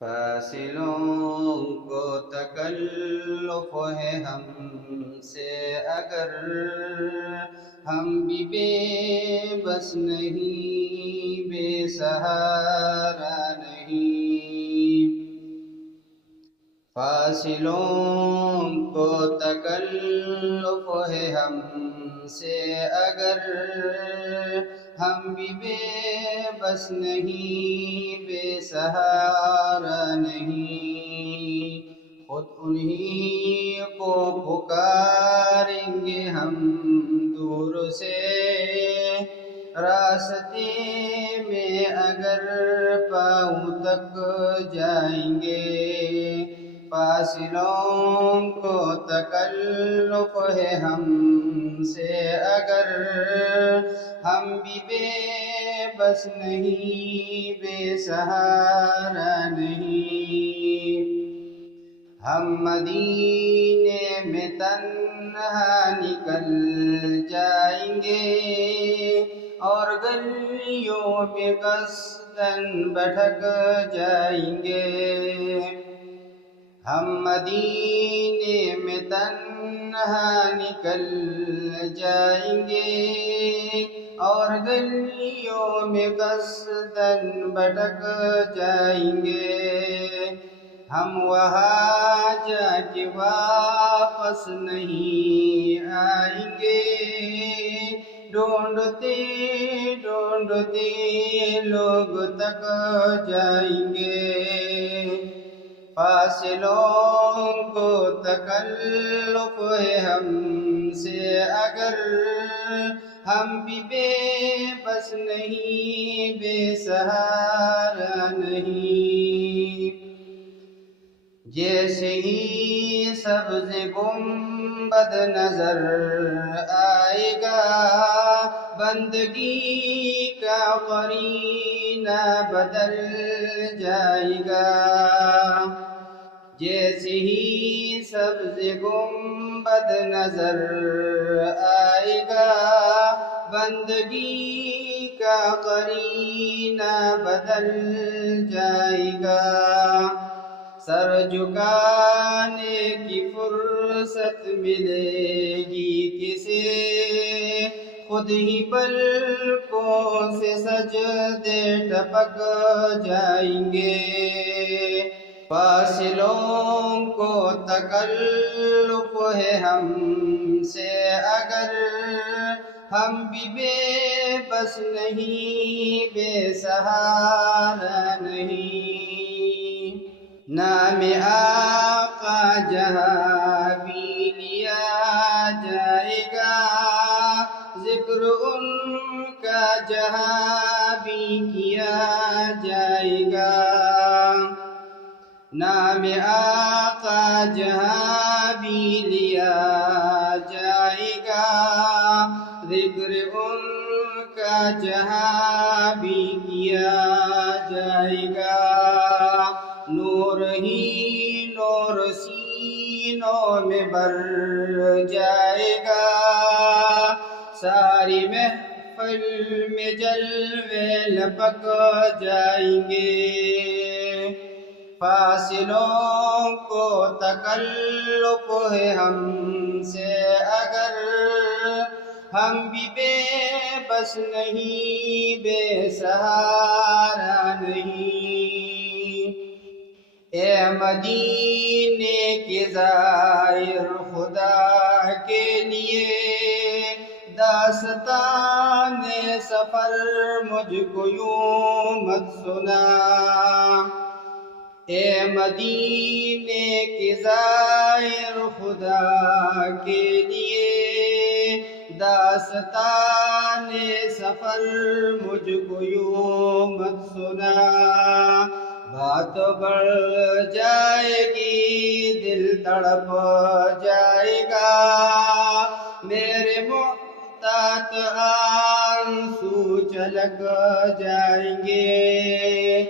فاصلوں کو تکلف ہے ہم سے اگر ہم بھی بے بس نہیں، بے سہارا نہیں۔ فاصلوں کو تکلف ہے ہم سے اگر ہم بھی بے بس نہیں، بے سہارا نہیں۔ خود انہی کو پکاریں گے ہم دور سے، راستے میں اگر پاؤں تک جائیں گے۔ فاصلوں کو تکلف ہے ہم سے اگر ہم بھی بے بس نہیں، بے سہارا نہیں۔ ہم مدینے میں تنہا نکل جائیں گے اور گلیوں میں قصداً بھٹک جائیں گے۔ ہم مدینے میں تنہا نکل جائیں گے اور گلیوں میں قصداً بھٹک جائیں گے۔ ہم وہاں جا کے واپس نہیں آئیں گے، ڈھونڈتے ڈھونڈتے لوگ تک جائیں گے۔ فاصلوں کو تکلف ہے ہم سے اگر ہم بھی بے بس نہیں، بے سہارا نہیں۔ جیسے ہی سبز گنبد نظر آئے گا، بندگی کا قرینہ بدل جائے گا۔ جیسے ہی سبز گنبد نظر آئے گا، بندگی کا قرینہ بدل جائے گا۔ سر جھکانے کی فرصت ملے گی کسے، خود ہی پلکوں سے سجدے ٹپک جائیں گے۔ فاصلوں کو تکلف ہے ہم سے اگر ہم بھی بے بس نہیں، بے سہارا نہیں۔ نام آقا جہاں بھی لیا جائے گا، ذکر ان کا جہاں بھی کیا جائے گا۔ نام آقا جہاں بھی لیا جائے گا، ذکر ان کا جہاں بھی کیا جائے گا۔ نور ہی نور سینوں میں بھر جائے گا، ساری محفل میں جلوے لپک جائیں گے۔ فاصلوں کو تکلف ہے ہم سے اگر ہم بھی بے بس نہیں، بے سہارا نہیں۔ اے مدینے کے زائر، خدا کے لیے داستان سفر مجھ کو یوں مت سنا۔ اے مدینے کے زائر، خدا کے لیے داستان سفر مجھ کو یوں مت سنا۔ بات بڑھ جائے گی، دل تڑپ جائے گا، میرے محتاط آنسو چھلک جائیں گے۔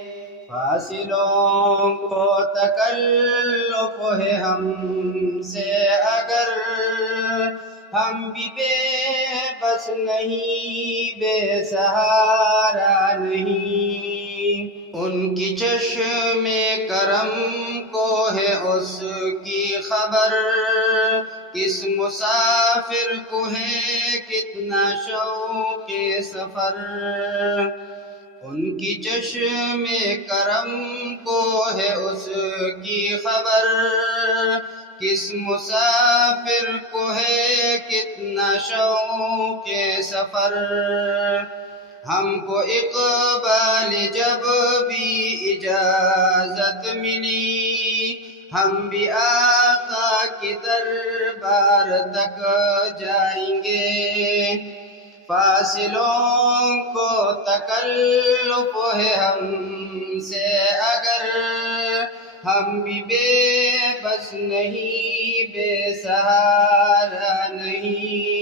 فاصلوں کو تکلف ہے ہم سے اگر ہم بھی بے بس نہیں، بے سہارا نہیں۔ ان ان کی چشم کرم کو ہے اس کی خبر، کس مسافر کو ہے کتنا شوق سفر۔ ان کی چشم کرم کو ہے اس کی خبر، کس مسافر کو ہے کتنا شوق سفر۔ ہم کو اقبال جب بھی اجازت ملی، ہم بھی آقا کی دربار تک جائیں گے۔ فاصلوں کو تکلف ہے ہم سے اگر، ہم بھی بے بس نہیں، بے سہارا نہیں۔